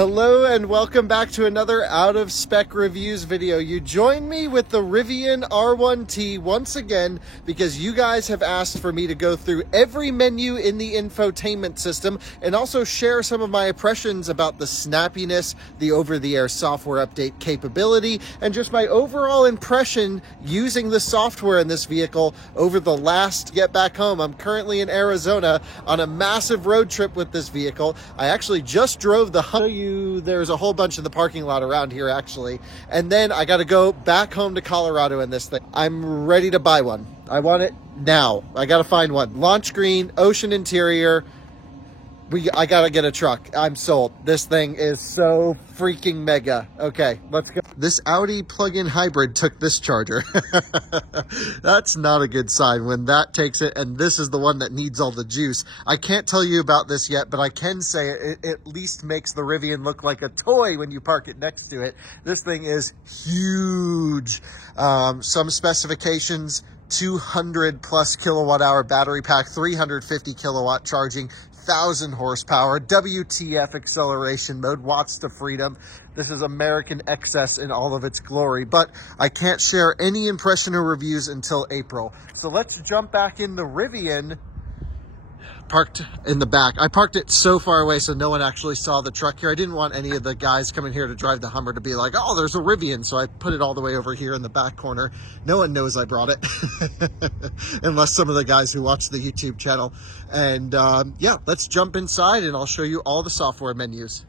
Hello and welcome back to another Out of Spec Reviews video. You join me with the Rivian R1T once again because you guys have asked for me to go through every menu in the infotainment system and also share some of my impressions about the snappiness, the over-the-air software update capability, and just my overall impression using the software in this vehicle over the last get back home. I'm currently in Arizona on a massive road trip with this vehicle. I actually just drove the there's a whole bunch in the parking lot around here actually, and then I got to go back home to Colorado in this thing. I'm ready to buy one. I want it now. I got to find one. Launch green, ocean interior. I gotta get a truck. I'm sold. This thing is so freaking mega. Okay, let's go. This Audi plug-in hybrid took this charger. That's not a good sign when that takes it, and this is the one that needs all the juice. I can't tell you about this yet, but I can say it at least makes the Rivian look like a toy when you park it next to it. This thing is huge. Some specifications: 200 plus kilowatt hour battery pack, 350 kilowatt charging, 1,000 horsepower, WTF acceleration mode, watts to freedom. This is American excess in all of its glory, but I can't share any impression or reviews until April. So let's jump back in the Rivian. Parked in the back. I parked it so far away so no one actually saw the truck here. I didn't want any of the guys coming here to drive the Hummer to be like, oh, there's a Rivian. So I put it all the way over here in the back corner. No one knows I brought it unless some of the guys who watch the YouTube channel. And yeah, let's jump inside and I'll show you all the software menus.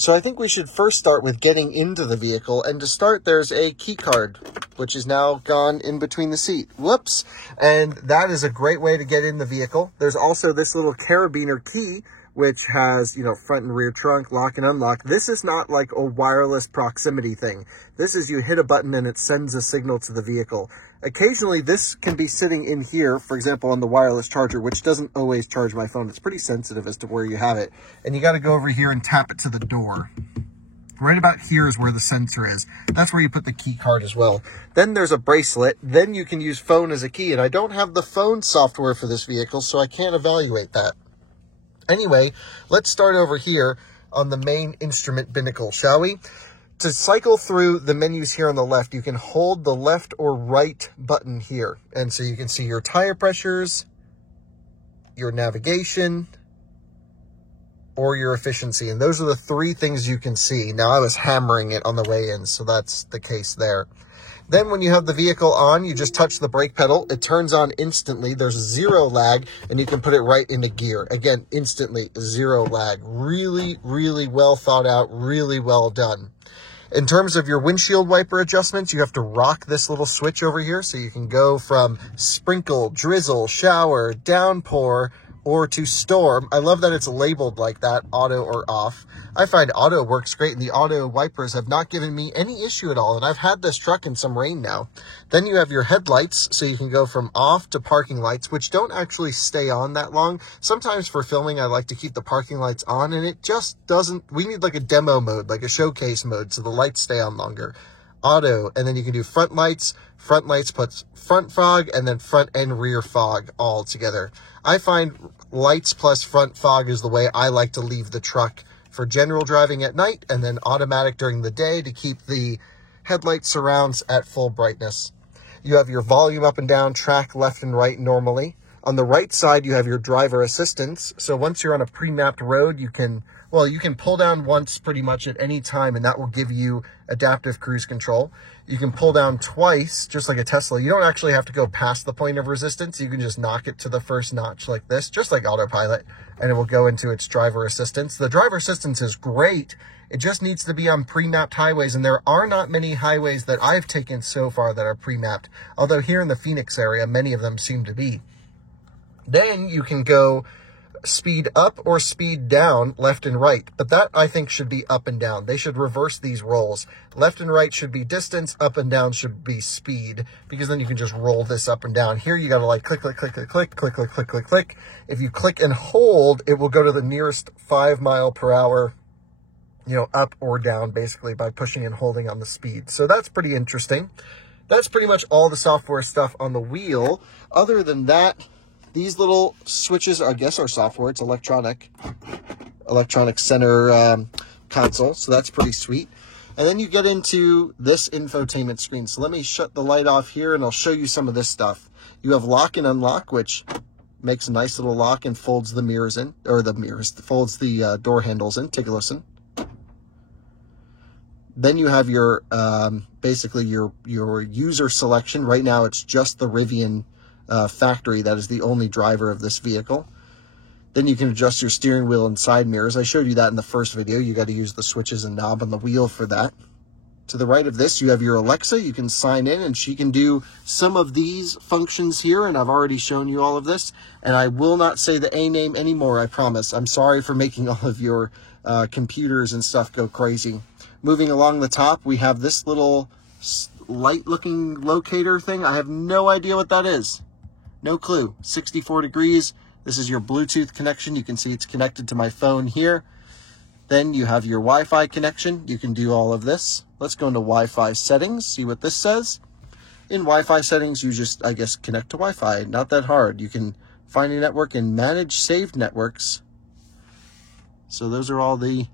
So I think we should first start with getting into the vehicle, and to start there's a key card which is now gone in between the seat. Whoops. And that is a great way to get in the vehicle. There's also this little carabiner key which has, you know, front and rear trunk, lock and unlock. This is not like a wireless proximity thing. This is you hit a button and it sends a signal to the vehicle. Occasionally this can be sitting in here, for example, on the wireless charger, which doesn't always charge my phone. It's pretty sensitive as to where you have it. And you got to go over here and tap it to the door. Right about here is where the sensor is. That's where you put the key card as well. Then there's a bracelet. Then you can use phone as a key. And I don't have the phone software for this vehicle, so I can't evaluate that. Anyway, let's start over here on the main instrument binnacle, shall we? To cycle through the menus here on the left, you can hold the left or right button here. And so you can see your tire pressures, your navigation, or your efficiency. And those are the three things you can see. Now, I was hammering it on the way in, so that's the case there. Then when you have the vehicle on, you just touch the brake pedal. It turns on instantly. There's zero lag, and you can put it right into gear. Again, instantly, zero lag. Really, really well thought out, really well done. In terms of your windshield wiper adjustments, you have to rock this little switch over here, so you can go from sprinkle, drizzle, shower, downpour, or to storm. I love that it's labeled like that, auto or off. I find auto works great, and the auto wipers have not given me any issue at all, and I've had this truck in some rain now. Then you have your headlights, so you can go from off to parking lights, which don't actually stay on that long. Sometimes for filming, I like to keep the parking lights on, and it just doesn't. We need like a demo mode, like a showcase mode, so the lights stay on longer. Auto, and then you can do front lights puts front fog, and then front and rear fog all together. I find lights plus front fog is the way I like to leave the truck for general driving at night, and then automatic during the day to keep the headlight surrounds at full brightness. You have your volume up and down, track left and right normally. On the right side, you have your driver assistance. So once you're on a pre-mapped road, you can pull down once pretty much at any time, and that will give you adaptive cruise control. You can pull down twice, just like a Tesla. You don't actually have to go past the point of resistance. You can just knock it to the first notch like this, just like autopilot, and it will go into its driver assistance. The driver assistance is great. It just needs to be on pre-mapped highways, and there are not many highways that I've taken so far that are pre-mapped, although here in the Phoenix area, many of them seem to be. Then you can go speed up or speed down, left and right. But that, I think, should be up and down. They should reverse these rolls. Left and right should be distance, up and down should be speed, because then you can just roll this up and down. Here you got to like click, click, click, click, click, click, click, click, click, click. If you click and hold, it will go to the nearest 5 mile per hour, you know, up or down, basically, by pushing and holding on the speed. So that's pretty interesting. That's pretty much all the software stuff on the wheel. Other than that, These little switches, I guess, are software. It's electronic center console, so that's pretty sweet. And then you get into this infotainment screen. So let me shut the light off here and I'll show you some of this stuff. You have lock and unlock, which makes a nice little lock and folds the mirrors in, or folds the door handles in. Take a listen. Then you have your, basically your user selection. Right now it's just the Rivian factory that is the only driver of this vehicle. Then you can adjust your steering wheel and side mirrors. I showed you that in the first video. You got to use the switches and knob on the wheel for that. To the right of this, you have your Alexa. You can sign in and she can do some of these functions here. And I've already shown you all of this. And I will not say the A name anymore, I promise. I'm sorry for making all of your computers and stuff go crazy. Moving along the top, we have this little light-looking locator thing. I have no idea what that is. No clue. 64 degrees. This is your Bluetooth connection. You can see it's connected to my phone here. Then you have your Wi-Fi connection. You can do all of this. Let's go into Wi-Fi settings, see what this says. In Wi-Fi settings, you just, I guess, connect to Wi-Fi. Not that hard. You can find a network and manage saved networks. So those are all the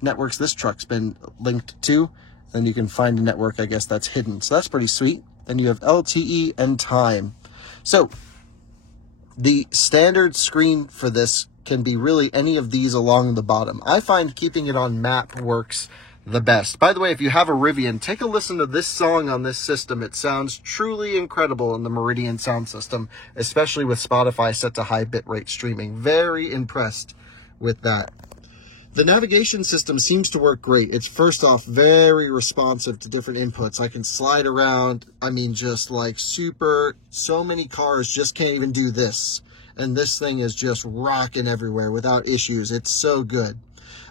networks this truck's been linked to. Then you can find a network, I guess, that's hidden. So that's pretty sweet. Then you have LTE and time. So the standard screen for this can be really any of these along the bottom. I find keeping it on map works the best. By the way, if you have a Rivian, take a listen to this song on this system. It sounds truly incredible in the Meridian sound system, especially with Spotify set to high bitrate streaming. Very impressed with that. The navigation system seems to work great. It's first off very responsive to different inputs. I can slide around. I mean, just like so many cars just can't even do this. And this thing is just rocking everywhere without issues. It's so good.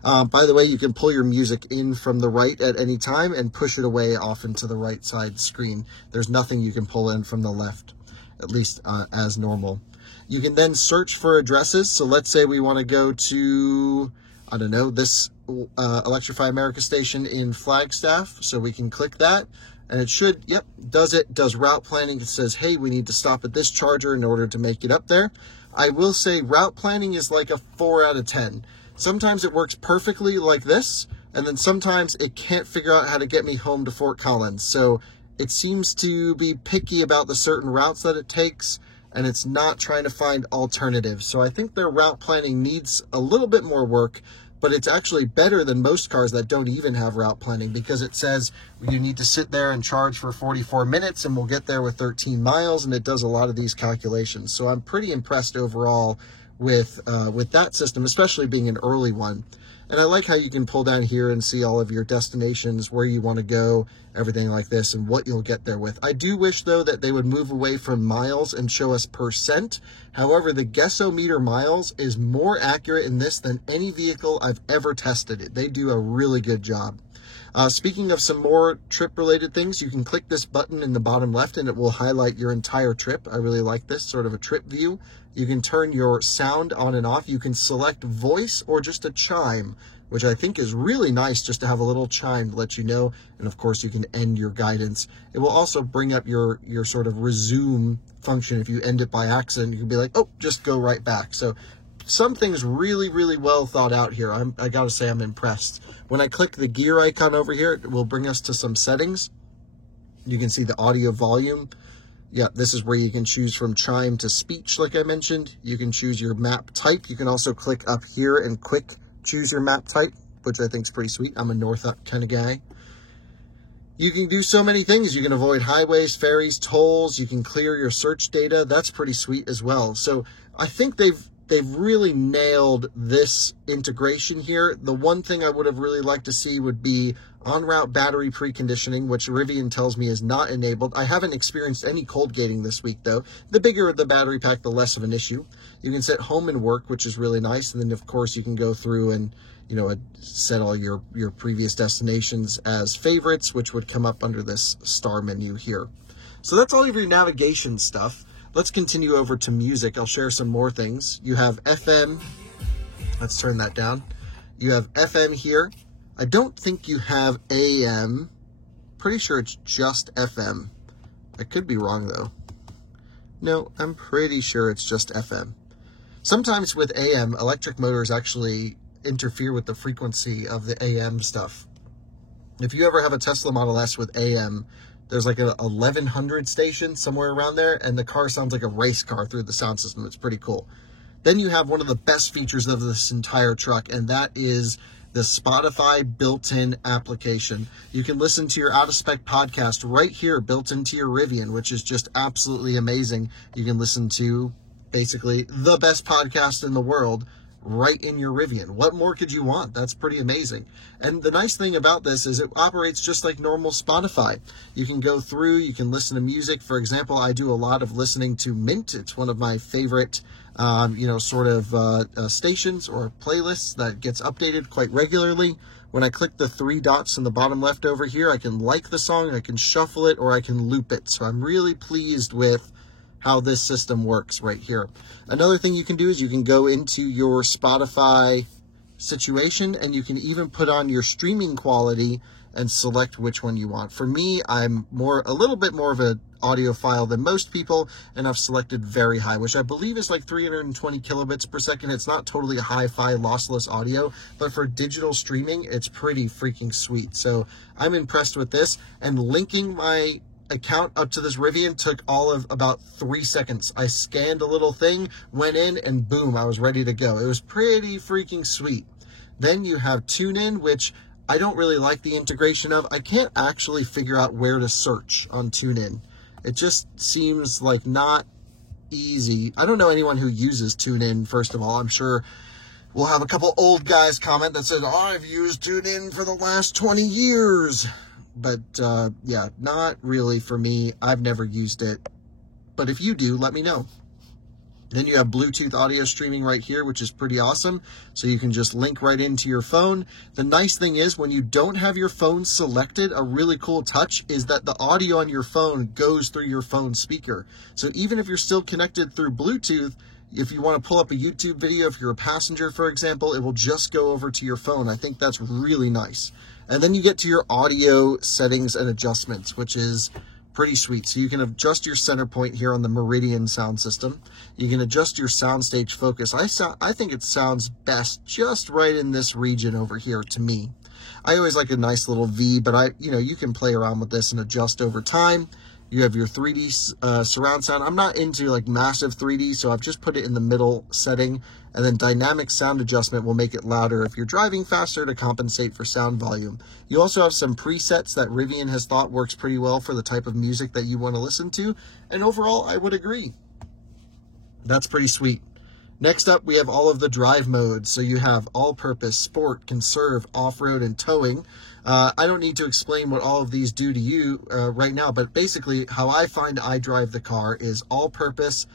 By the way, you can pull your music in from the right at any time and push it away off into the right side screen. There's nothing you can pull in from the left, at least as normal. You can then search for addresses. So let's say we want to go to, I don't know, this Electrify America station in Flagstaff. So we can click that and it should, yep, does route planning. It says, hey, we need to stop at this charger in order to make it up there. I will say route planning is like a 4 out of 10. Sometimes it works perfectly like this, and then sometimes it can't figure out how to get me home to Fort Collins. So it seems to be picky about the certain routes that it takes, and it's not trying to find alternatives. So I think their route planning needs a little bit more work, but it's actually better than most cars that don't even have route planning, because it says you need to sit there and charge for 44 minutes and we'll get there with 13 miles, and it does a lot of these calculations. So I'm pretty impressed overall with that system, especially being an early one. And I like how you can pull down here and see all of your destinations, where you want to go, everything like this, and what you'll get there with. I do wish, though, that they would move away from miles and show us percent. However, the Guessometer miles is more accurate in this than any vehicle I've ever tested it. They do a really good job. Speaking of some more trip-related things, you can click this button in the bottom left and it will highlight your entire trip. I really like this sort of a trip view. You can turn your sound on and off. You can select voice or just a chime, which I think is really nice, just to have a little chime to let you know. And of course, you can end your guidance. It will also bring up your sort of resume function. If you end it by accident, you can be like, oh, just go right back. So some things really, really well thought out here. I gotta say, I'm impressed. When I click the gear icon over here, it will bring us to some settings. You can see the audio volume. Yeah, this is where you can choose from chime to speech, like I mentioned. You can choose your map type. You can also click up here and quick choose your map type, which I think is pretty sweet. I'm a North kind of guy. You can do so many things. You can avoid highways, ferries, tolls. You can clear your search data. That's pretty sweet as well. So I think they've really nailed this integration here. The one thing I would have really liked to see would be on-route battery preconditioning, which Rivian tells me is not enabled. I haven't experienced any cold gating this week, though. The bigger the battery pack, the less of an issue. You can set home and work, which is really nice. And then, of course, you can go through and, you know, set all your previous destinations as favorites, which would come up under this star menu here. So that's all of your navigation stuff. Let's continue over to music. I'll share some more things. You have FM. Let's turn that down. You have FM here. I don't think you have AM. Pretty sure it's just FM. I could be wrong, though. No, I'm pretty sure it's just FM. Sometimes with AM, electric motors actually interfere with the frequency of the AM stuff. If you ever have a Tesla Model S with AM, there's like a 1100 station somewhere around there, and the car sounds like a race car through the sound system. It's pretty cool. Then you have one of the best features of this entire truck, and that is the Spotify built-in application. You can listen to your out-of-spec podcast right here built into your Rivian, which is just absolutely amazing. You can listen to basically the best podcast in the world right in your Rivian. What more could you want? That's pretty amazing. And the nice thing about this is it operates just like normal Spotify. You can go through, you can listen to music. For example, I do a lot of listening to Mint. It's one of my favorite stations or playlists that gets updated quite regularly. When I click the 3 dots in the bottom left over here, I can like the song, I can shuffle it, or I can loop it. So I'm really pleased with how this system works right here. Another thing you can do is you can go into your Spotify situation, and you can even put on your streaming quality and select which one you want. For me, I'm a little bit more of an audiophile than most people, and I've selected very high, which I believe is like 320 kilobits per second. It's not totally a hi-fi lossless audio, but for digital streaming, it's pretty freaking sweet. So I'm impressed with this, and linking my account up to this Rivian took all of about 3 seconds. I scanned a little thing, went in, and boom, I was ready to go. It was pretty freaking sweet. Then you have TuneIn, which I don't really like the integration of. I can't actually figure out where to search on TuneIn. It just seems like not easy. I don't know anyone who uses TuneIn, first of all. I'm sure we'll have a couple old guys comment that says, I've used TuneIn for the last 20 years. But yeah, not really for me. I've never used it. But if you do, let me know. Then you have Bluetooth audio streaming right here, which is pretty awesome. So you can just link right into your phone. The nice thing is when you don't have your phone selected, a really cool touch is that the audio on your phone goes through your phone speaker. So even if you're still connected through Bluetooth, if you want to pull up a YouTube video, if you're a passenger, for example, it will just go over to your phone. I think that's really nice. And then you get to your audio settings and adjustments, which is pretty sweet. So you can adjust your center point here on the Meridian sound system. You can adjust your soundstage focus. I think it sounds best just right in this region over here to me. I always like a nice little V, but you can play around with this and adjust over time. You have your 3D surround sound. I'm not into like massive 3D, so I've just put it in the middle setting. And then dynamic sound adjustment will make it louder if you're driving faster to compensate for sound volume. You also have some presets that Rivian has thought works pretty well for the type of music that you want to listen to. And overall, I would agree. That's pretty sweet. Next up, we have all of the drive modes. So you have all-purpose, sport, conserve, off-road, and towing. I don't need to explain what all of these do to you right now, but basically how I find I drive the car is all-purpose,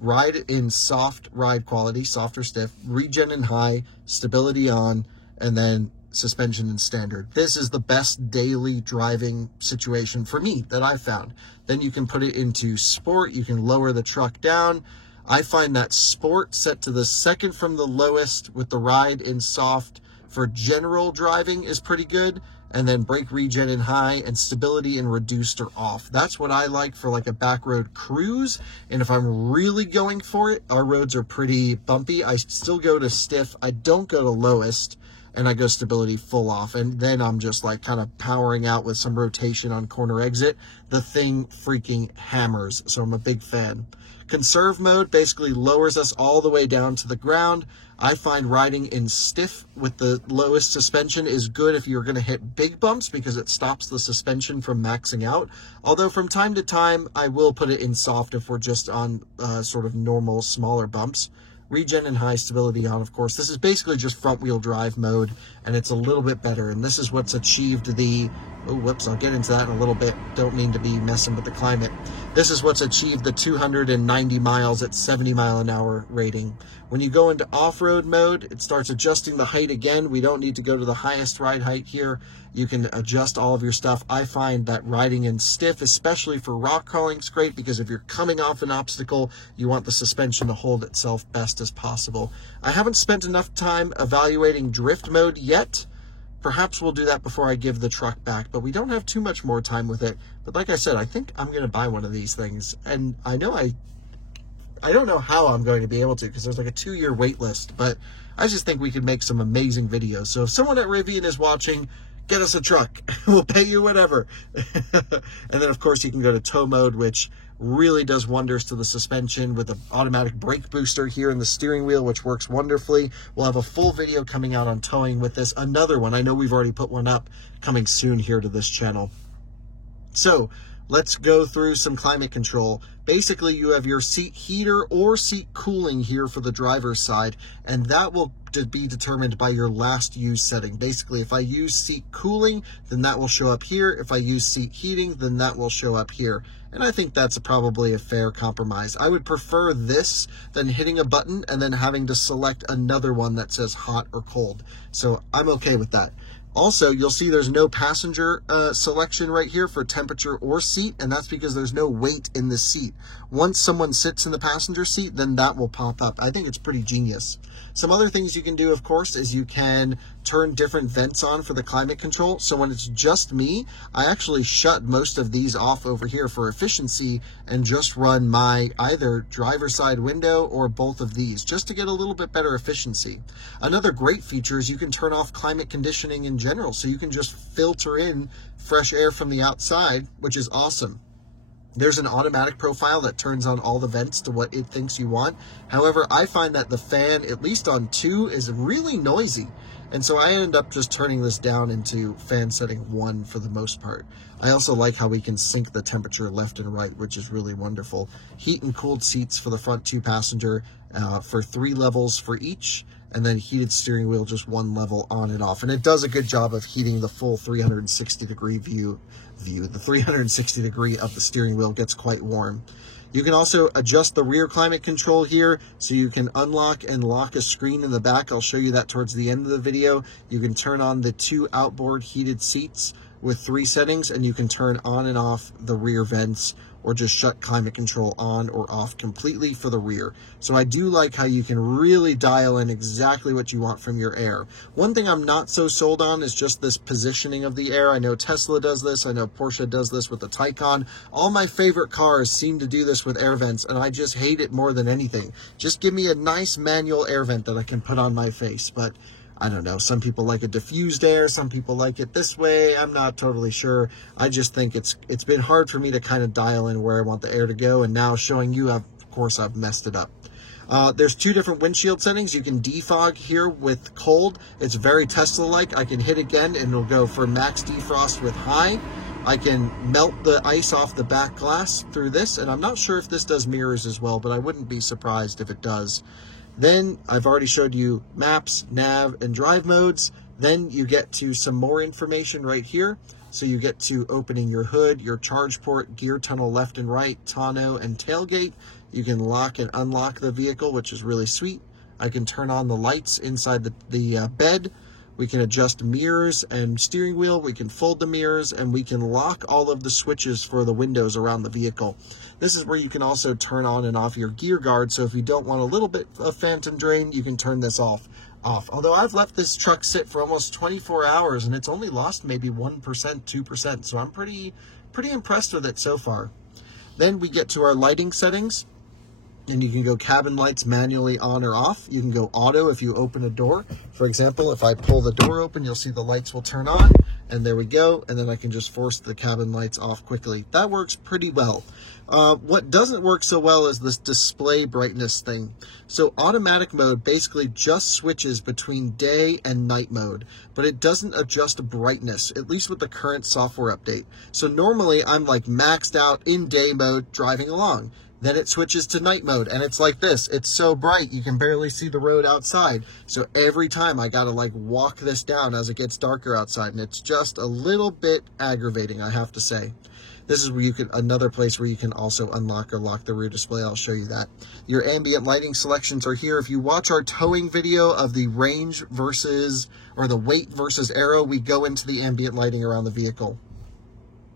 ride in soft ride quality, soft or stiff, regen in high, stability on, and then suspension in standard. This is the best daily driving situation for me that I've found. Then you can put it into sport. You can lower the truck down. I find that sport set to the second from the lowest with the ride in soft for general driving is pretty good. And then brake regen in high and stability in reduced or off. That's what I like for like a back road cruise. And if I'm really going for it, our roads are pretty bumpy. I still go to stiff. I don't go to lowest, and I go stability full off. And then I'm just like kind of powering out with some rotation on corner exit. The thing freaking hammers. So I'm a big fan. Conserve mode basically lowers us all the way down to the ground. I find riding in stiff with the lowest suspension is good if you're going to hit big bumps because it stops the suspension from maxing out. Although from time to time, I will put it in soft if we're just on sort of normal, smaller bumps. Regen and high, stability on, of course. This is basically just front-wheel drive mode, and it's a little bit better. And this is what's achieved the... Oh, whoops, I'll get into that in a little bit. Don't mean to be messing with the climate. This is what's achieved the 290 miles at 70 mile an hour rating. When you go into off-road mode, it starts adjusting the height again. We don't need to go to the highest ride height here. You can adjust all of your stuff. I find that riding in stiff, especially for rock crawling, is great because if you're coming off an obstacle, you want the suspension to hold itself best as possible. I haven't spent enough time evaluating drift mode yet. Perhaps we'll do that before I give the truck back, but we don't have too much more time with it. But like I said, I think I'm going to buy one of these things. And I know I I don't know how I'm going to be able to, because there's like a 2-year wait list, but I just think we could make some amazing videos. So if someone at Rivian is watching, get us a truck. We'll pay you whatever. And then, of course, you can go to tow mode, which really does wonders to the suspension with an automatic brake booster here in the steering wheel, which works wonderfully. We'll have a full video coming out on towing with this. Another one, I know we've already put one up, coming soon here to this channel. So let's go through some climate control. Basically, you have your seat heater or seat cooling here for the driver's side, and that will be determined by your last use setting. Basically, if I use seat cooling, then that will show up here. If I use seat heating, then that will show up here. And I think that's probably a fair compromise. I would prefer this than hitting a button and then having to select another one that says hot or cold. So I'm okay with that. Also, you'll see there's no passenger selection right here for temperature or seat, and that's because there's no weight in the seat. Once someone sits in the passenger seat, then that will pop up. I think it's pretty genius. Some other things you can do, of course, is you can turn different vents on for the climate control. So when it's just me, I actually shut most of these off over here for efficiency and just run my either driver's side window or both of these just to get a little bit better efficiency. Another great feature is you can turn off climate conditioning in general, so you can just filter in fresh air from the outside, which is awesome. There's an automatic profile that turns on all the vents to what it thinks you want. However, I find that the fan, at least on 2, is really noisy. And so I end up just turning this down into fan setting 1 for the most part. I also like how we can sync the temperature left and right, which is really wonderful. Heat and cooled seats for the front 2 passenger for 3 levels for each. And then heated steering wheel, just 1 level on and off. And it does a good job of heating the full 360-degree view. The 360 degree of the steering wheel gets quite warm. You can also adjust the rear climate control here, so you can unlock and lock a screen in the back. I'll show you that towards the end of the video. You can turn on the 2 outboard heated seats with 3 settings, and you can turn on and off the rear vents, or just shut climate control on or off completely for the rear. So I do like how you can really dial in exactly what you want from your air. One thing I'm not so sold on is just this positioning of the air. I know Tesla does this. I know Porsche does this with the Taycan. All my favorite cars seem to do this with air vents, and I just hate it more than anything. Just give me a nice manual air vent that I can put on my face. But I don't know, some people like a diffused air, some people like it this way. I'm not totally sure. I just think it's been hard for me to kind of dial in where I want the air to go, and now showing you, of course, I've messed it up. There's 2 different windshield settings. You can defog here with cold. It's very Tesla-like. I can hit again, and it'll go for max defrost with high. I can melt the ice off the back glass through this, and I'm not sure if this does mirrors as well, but I wouldn't be surprised if it does. Then I've already showed you maps, nav, and drive modes. Then you get to some more information right here. So you get to opening your hood, your charge port, gear tunnel left and right, tonneau, and tailgate. You can lock and unlock the vehicle, which is really sweet. I can turn on the lights inside the bed. We can adjust mirrors and steering wheel. We can fold the mirrors, and we can lock all of the switches for the windows around the vehicle. This is where you can also turn on and off your gear guard. So if you don't want a little bit of phantom drain, you can turn this off. Although I've left this truck sit for almost 24 hours, and it's only lost maybe 1%, 2%. So I'm pretty impressed with it so far. Then we get to our lighting settings. And you can go cabin lights manually on or off. You can go auto if you open a door. For example, if I pull the door open, you'll see the lights will turn on. And there we go. And then I can just force the cabin lights off quickly. That works pretty well. What doesn't work so well is this display brightness thing. So automatic mode basically just switches between day and night mode, but it doesn't adjust brightness, at least with the current software update. So normally I'm like maxed out in day mode driving along. Then it switches to night mode, and it's like this. It's so bright, you can barely see the road outside. So every time I gotta like walk this down as it gets darker outside, and it's just a little bit aggravating, I have to say. This is where you could, another place where you can also unlock or lock the rear display. I'll show you that. Your ambient lighting selections are here. If you watch our towing video of the range versus, or the weight versus aero, we go into the ambient lighting around the vehicle.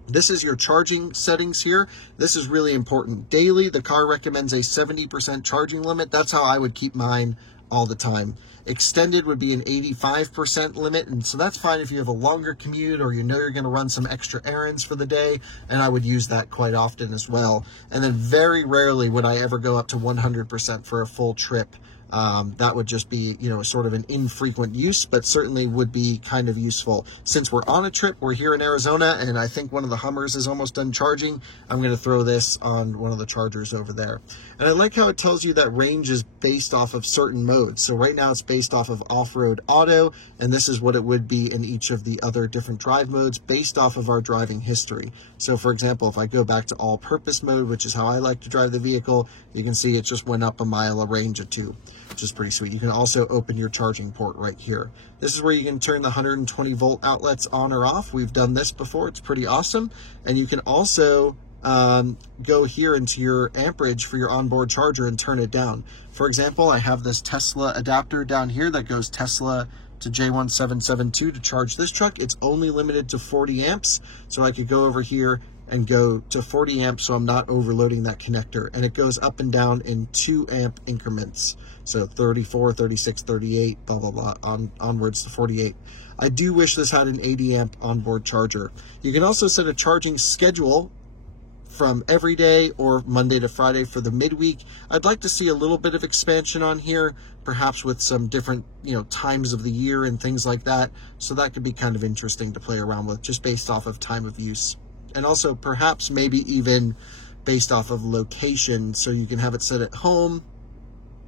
This is your charging settings here. This is really important. Daily, the car recommends a 70% charging limit. That's how I would keep mine all the time. Extended would be an 85% limit, and so that's fine if you have a longer commute or you know you're going to run some extra errands for the day, and I would use that quite often as well. And then very rarely would I ever go up to 100% for a full trip. That would just be, you know, sort of an infrequent use, but certainly would be kind of useful. Since we're on a trip, we're here in Arizona, and I think one of the Hummers is almost done charging, I'm going to throw this on one of the chargers over there. And I like how it tells you that range is based off of certain modes. So right now it's based off of off-road auto, and this is what it would be in each of the other different drive modes based off of our driving history. So for example, if I go back to all-purpose mode, which is how I like to drive the vehicle, you can see it just went up a mile a range of 2. Which is pretty sweet. You can also open your charging port right here. This is where you can turn the 120 volt outlets on or off. We've done this before. It's pretty awesome. And you can also go here into your amperage for your onboard charger and turn it down. For example, I have this Tesla adapter down here that goes Tesla to J1772 to charge this truck. It's only limited to 40 amps. So I could go over here and go to 40 amps so I'm not overloading that connector. And it goes up and down in 2 amp increments. So 34, 36, 38, blah, blah, blah, onwards to 48. I do wish this had an 80 amp onboard charger. You can also set a charging schedule from every day or Monday to Friday for the midweek. I'd like to see a little bit of expansion on here, perhaps with some different, you know, times of the year and things like that. So that could be kind of interesting to play around with just based off of time of use. And also perhaps maybe even based off of location, so you can have it set at home,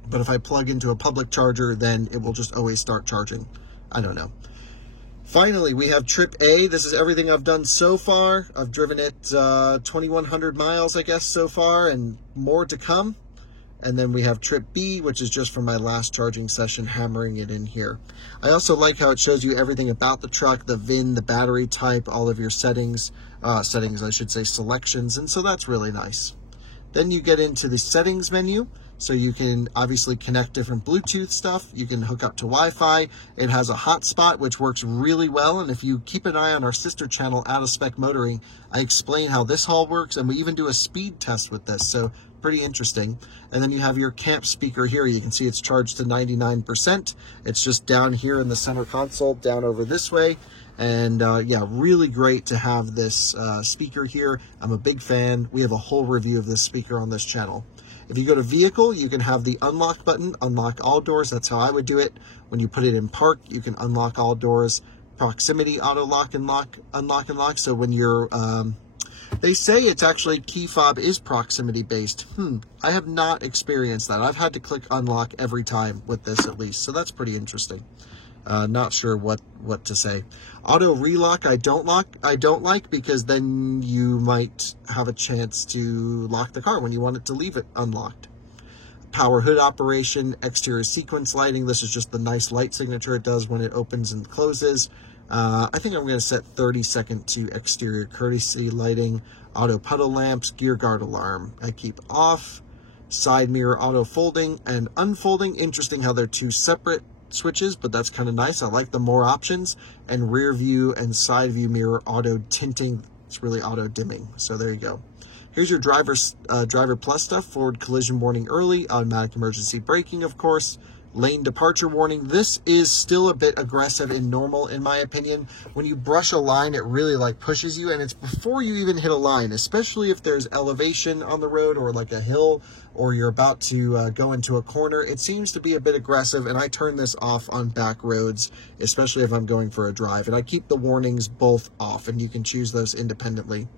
but if I plug into a public charger, then it will just always start charging. I don't know. Finally, we have Trip A. This is everything I've done so far. I've driven it 2,100 miles, I guess, so far, and more to come. And then we have Trip B, which is just from my last charging session, hammering it in here. I also like how it shows you everything about the truck, the VIN, the battery type, all of your settings, selections, and so that's really nice. Then you get into the settings menu. So you can obviously connect different Bluetooth stuff. You can hook up to Wi-Fi. It has a hotspot, which works really well. And if you keep an eye on our sister channel, Out of Spec Motoring, I explain how this all works. And we even do a speed test with this. So pretty interesting. And then you have your camp speaker here. You can see it's charged to 99%. It's just down here in the center console, down over this way. And yeah, really great to have this speaker here. I'm a big fan. We have a whole review of this speaker on this channel. If you go to vehicle, you can have the unlock button, unlock all doors. That's how I would do it. When you put it in park, you can unlock all doors. Proximity, auto lock and lock, unlock and lock. So when you're, they say it's actually key fob is proximity based. I have not experienced that. I've had to click unlock every time with this at least. So that's pretty interesting. Not sure what to say. Auto relock I don't like because then you might have a chance to lock the car when you want it to leave it unlocked. Power hood operation, exterior sequence lighting. This is just the nice light signature it does when it opens and closes. I think I'm going to set 30-second to exterior courtesy lighting. Auto puddle lamps, gear guard alarm I keep off. Side mirror auto folding and unfolding. Interesting how they're two separate switches, but that's kind of nice. I like the more options. And rear view and side view mirror auto tinting. It's really auto dimming. So there you go. Here's your driver plus stuff. Forward collision warning early, automatic emergency braking, of course. Lane departure warning. This is still a bit aggressive and normal in my opinion. When you brush a line, it really like pushes you, and it's before you even hit a line, especially if there's elevation on the road or like a hill or you're about to go into a corner. It seems to be a bit aggressive, and I turn this off on back roads, especially if I'm going for a drive, and I keep the warnings both off, and you can choose those independently.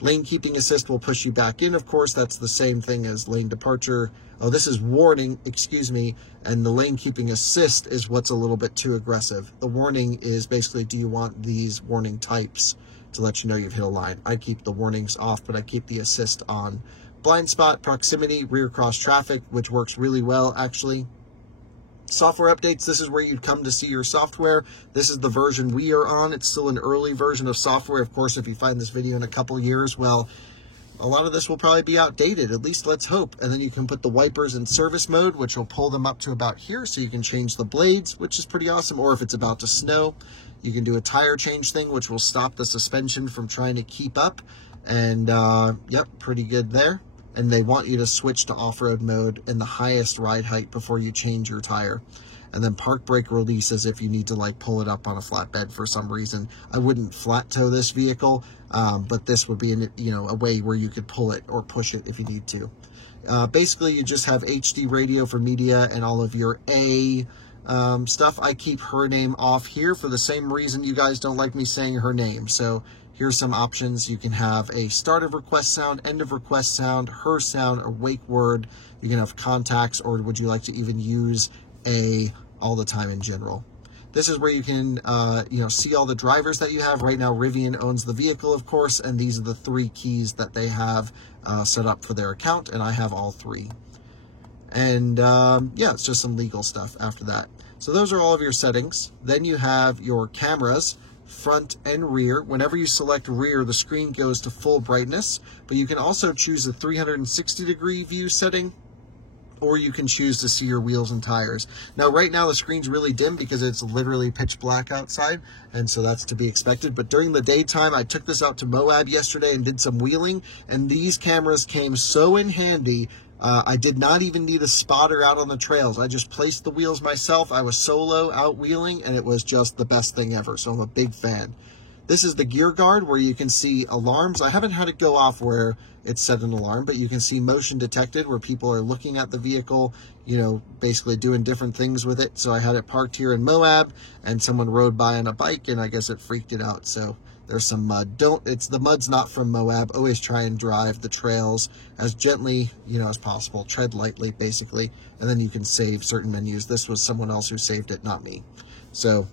Lane keeping assist will push you back in, of course. That's the same thing as lane departure. Oh, this is warning, excuse me. And the lane keeping assist is what's a little bit too aggressive. The warning is basically, do you want these warning types to let you know you've hit a line? I keep the warnings off, but I keep the assist on. Blind spot, proximity, rear cross traffic, which works really well, actually. Software updates, this is where you'd come to see your software. This is the version we are on. It's still an early version of software. Of course, if you find this video in a couple years, well, a lot of this will probably be outdated, at least let's hope. And then you can put the wipers in service mode, which will pull them up to about here, so you can change the blades, which is pretty awesome. Or if it's about to snow, you can do a tire change thing, which will stop the suspension from trying to keep up. And, yep, pretty good there. and they want you to switch to off-road mode in the highest ride height before you change your tire. And then park brake release as if you need to like pull it up on a flatbed for some reason. I wouldn't flat tow this vehicle, but this would be a way where you could pull it or push it if you need to. Basically, you just have HD radio for media and all of your A stuff. I keep her name off here for the same reason you guys don't like me saying her name. So here's some options. You can have a start of request sound, end of request sound, her sound, a wake word. You can have contacts, or would you like to even use a all the time in general. This is where you can see all the drivers that you have. Right now, Rivian owns the vehicle, of course, and these are the 3 keys that they have set up for their account, and I have all 3. And yeah, it's just some legal stuff after that. So those are all of your settings. Then you have your cameras, front and rear. Whenever you select rear, the screen goes to full brightness, but you can also choose a 360-degree view setting, or you can choose to see your wheels and tires. Now, right now, the screen's really dim because it's literally pitch black outside, and so that's to be expected. But during the daytime, I took this out to Moab yesterday and did some wheeling, and these cameras came so in handy. I did not even need a spotter out on the trails. I just placed the wheels myself. I was solo out wheeling, and it was just the best thing ever, so I'm a big fan. This is the gear guard where you can see alarms. I haven't had it go off where it's set an alarm, but you can see motion detected where people are looking at the vehicle, basically doing different things with it. So I had it parked here in Moab, and someone rode by on a bike, and I guess it freaked it out. So there's some mud. The mud's not from Moab. Always try and drive the trails as gently, as possible. Tread lightly, basically, and then you can save certain menus. This was someone else who saved it, not me. So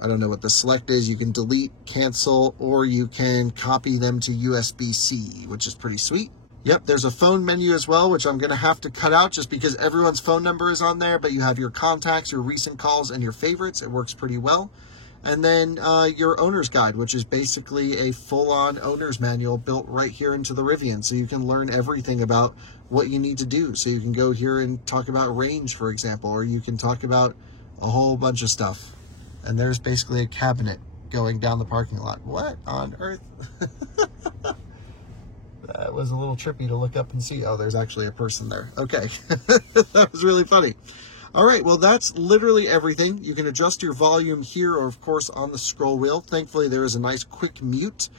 I don't know what the select is. You can delete, cancel, or you can copy them to USB-C, which is pretty sweet. Yep, there's a phone menu as well, which I'm going to have to cut out just because everyone's phone number is on there, but you have your contacts, your recent calls, and your favorites. It works pretty well. And then your owner's guide, which is basically a full-on owner's manual built right here into the Rivian. So you can learn everything about what you need to do. So you can go here and talk about range, for example, or you can talk about a whole bunch of stuff. And there's basically a cabinet going down the parking lot. What on earth? That was a little trippy to look up and see. Oh, there's actually a person there. Okay. That was really funny. All right, well, that's literally everything. You can adjust your volume here or, of course, on the scroll wheel. Thankfully, there is a nice quick mute.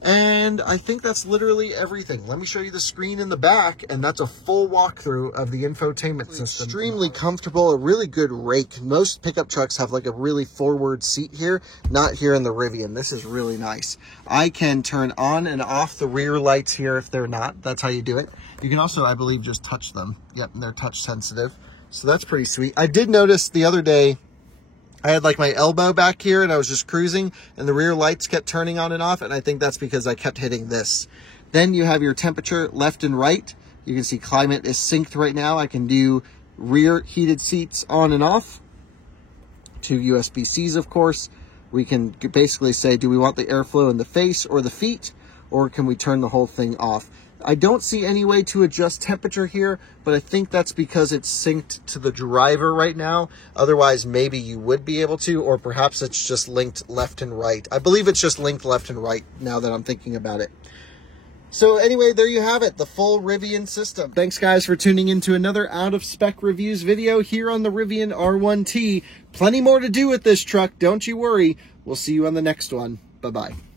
And I think that's literally everything. Let me show you the screen in the back, and that's a full walkthrough of the infotainment system. Extremely comfortable, a really good rake. Most pickup trucks have like a really forward seat here, not here in the Rivian. This is really nice. I can turn on and off the rear lights here if they're not. That's how you do it. You can also, I believe, just touch them. Yep, and they're touch sensitive. So that's pretty sweet. I did notice the other day, I had like my elbow back here and I was just cruising and the rear lights kept turning on and off, and I think that's because I kept hitting this. Then you have your temperature left and right. You can see climate is synced right now. I can do rear heated seats on and off. 2 USB-Cs, of course. We can basically say, do we want the airflow in the face or the feet, or can we turn the whole thing off? I don't see any way to adjust temperature here, but I think that's because it's synced to the driver right now. Otherwise, maybe you would be able to, or perhaps it's just linked left and right. I believe it's just linked left and right now that I'm thinking about it. So anyway, there you have it, the full Rivian system. Thanks guys for tuning into another Out of Spec Reviews video here on the Rivian R1T. Plenty more to do with this truck, don't you worry. We'll see you on the next one. Bye-bye.